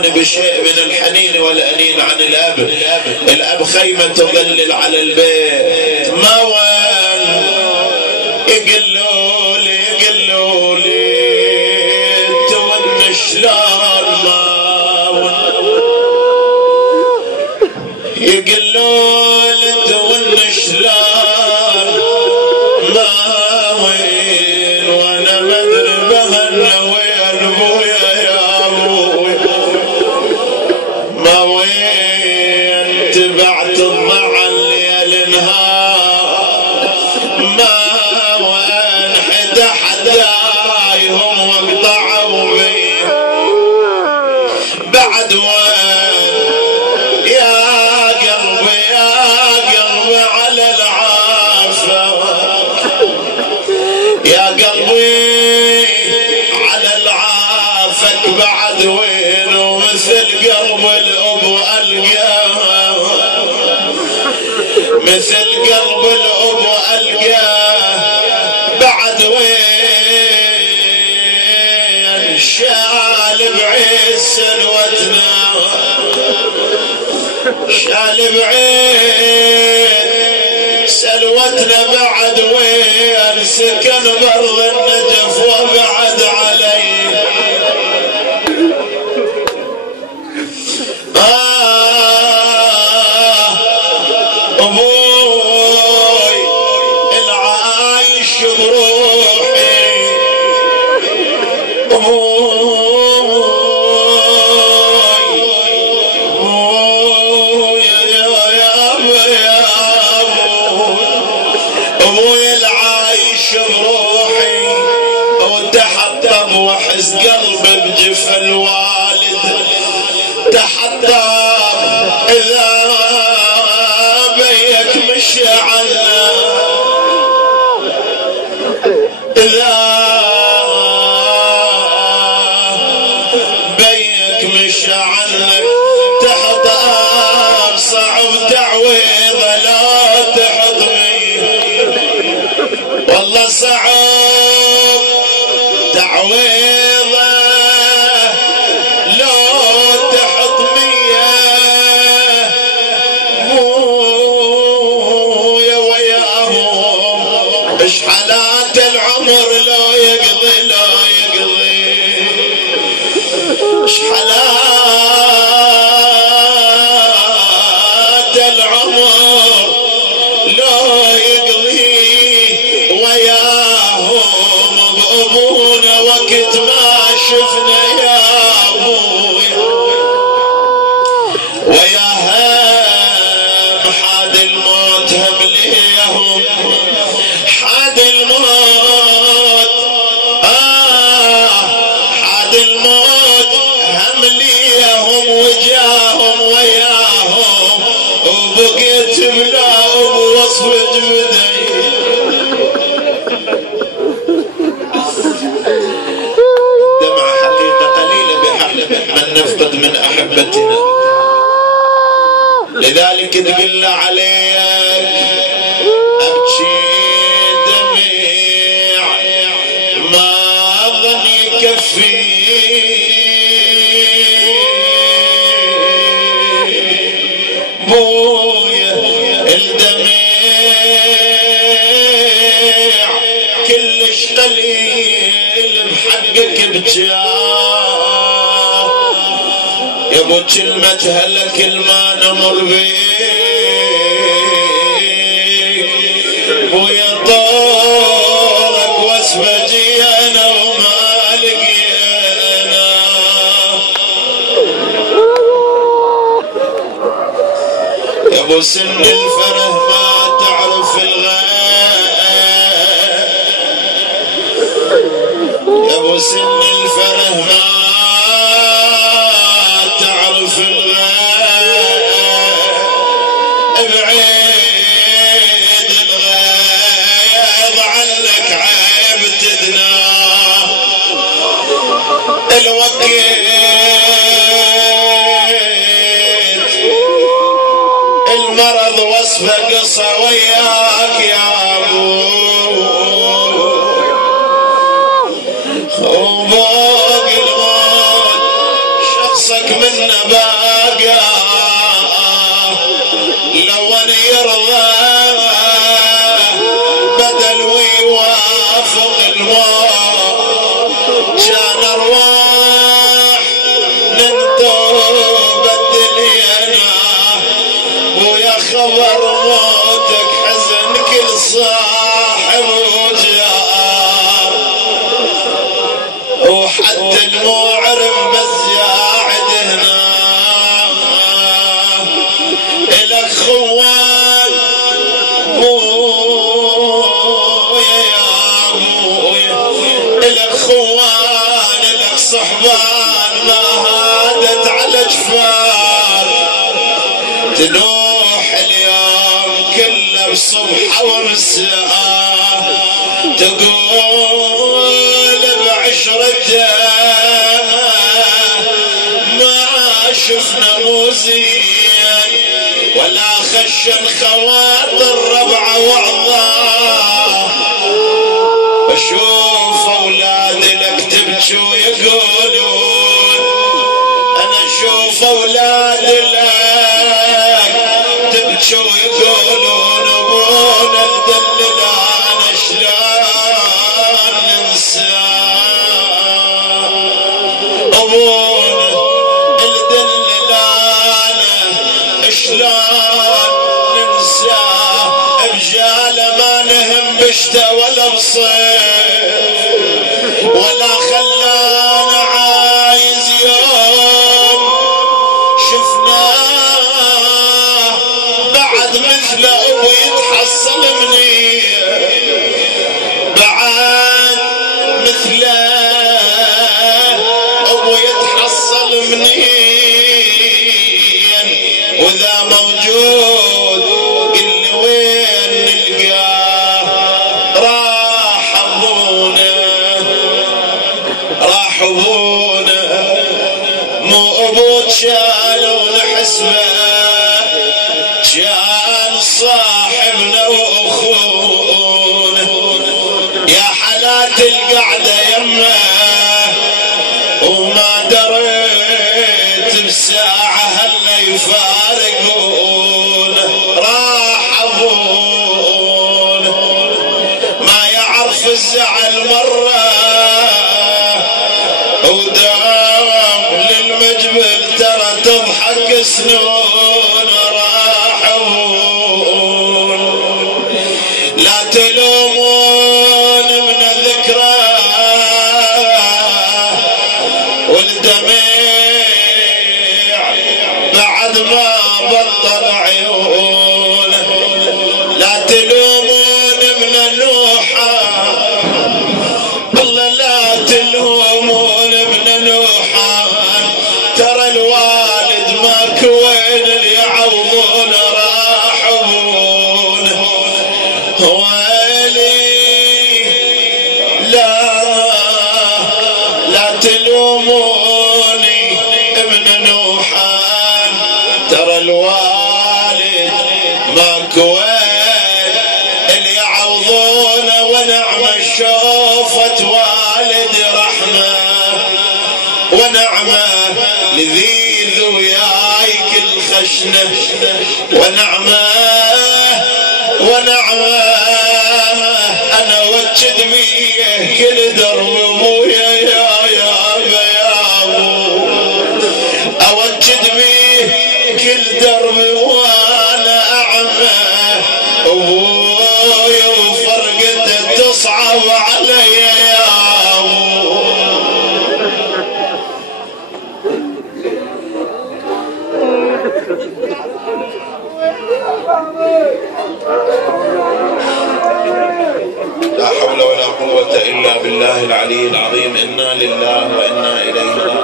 بشيء من الحنين والأنين عن الأب. الأب خيمة تظلل على البيت، ما وين يقلوا لي تمن شلون، ما وين يقلوا لي تمن شلون، ما وين وانا ما ادري بهنا وين ابويا يا ابوي، ما وين تبعت الضع الليل نهار، ما وين حدايهم واقطعوا بي، بعد وين يا قلبي على العافى، يا قلبي على العافك بعد وين، ومثل قلب الأب ألقاه، مثل قلب الأب ألقاه بعد وين، شال بعيد سلوتنا، شال بعيد سلوتنا بعد وين، سكن برض النجف وبعد علي، أبوي العايش بروحي، أبوي العايش بروحي، وتحطم وحز قلبي بجف الوالد، تحطم إذا بيك مشي عنا، إذا بيك مشي عنك، تحطم صعب تعويضه لا تحطمي، والله صعب تعويضه لو تحطميه، مويا وياهم اش حالات العمر لو يقضي، لا يقضي اش حالات العمر لو يقضي وياهم، بأبونا وقت ما شفنا يا ابوي، وياهم حاد الموت هم ليهم، حاد الموت حاد الموت هم ليهم، وجاهم وياهم، وبقيت بلا وصف جبدي، دمع حقيقة قليلة بحق من نفقد من أحبتنا، لذلك تقل عليك أبكي دميع ما ظن يكفي، بويا الدميع كلش قليل بحقك بجاه، يا ابو كلمة هلا كل ما نمر بيك، ويا طولك واسفجي انا وما لقينا، يا ابو سن الفره ما تعرف الغاء، يا ابو سن الفره ما تعرف الغاء، بعيد الغايض عنك عيب تدنا، الوقت المرض وصفه قصه وياك يا ابو، وفوق الموت شخصك منا باقى لو ان يرضى بدل ويوافق الموت كان ارواح ننطب الدنيا ويا خبر موتك حزن كل صاحب وجار وحتى المعرف بالزاعد هنا إلك خوان إلك خوان إلك صحبان ما هادت على جفار تنوح اليوم كله بصبحه ومساء تقول بعشرته ما شفنا موزين ولا خشن خواطر ربعه وعظاه بشوف اولاد لك تبكي ويقولون انا اشوف اولاد لك تبكي ويقولون ابونا الدللان شلون ننساه ابونا الدللان شلون ننساه بجاله ما نهم بشتا ولا بصيف ولا خلانا عايز يوم شفناه بعد مثل ابو يتحصل منيه بعد مثل ابو يتحصل منيه واذا موجود قل لي وين نلقاه راح ابونا راح ابونا مو ابوك شالوا نحسبه كان صاحبنا واخونا يا حالات القعده يمه وما دريت بساعه هلا يفارقون راح ابونا ما يعرف الزعل مره ودام للمجبل ترى تضحك سنون راح ابونا لا تلومون من ذكرى والدميع بعد ما بطل عيونه لا تلومون من النوحة والله لا تلومون من نوحة ترى الوالد ماك وين اللي يعوضون راح ابونا ويلي لا تلوموني ابن نوحان ترى الوالد ماك وين اللي يعوضونه ونعم شوفة والد رحمة ونعمة لذيذ وياي كل خشنة ونعمة أنا وجد بيه كل درب ابويا يا ابو اوجد بيه كل درب وانا اعمى ابويا وفرقته تصعب علي يا ابو لا حول ولا قوة إلا بالله العلي العظيم إنا لله وإنا إليه راجعون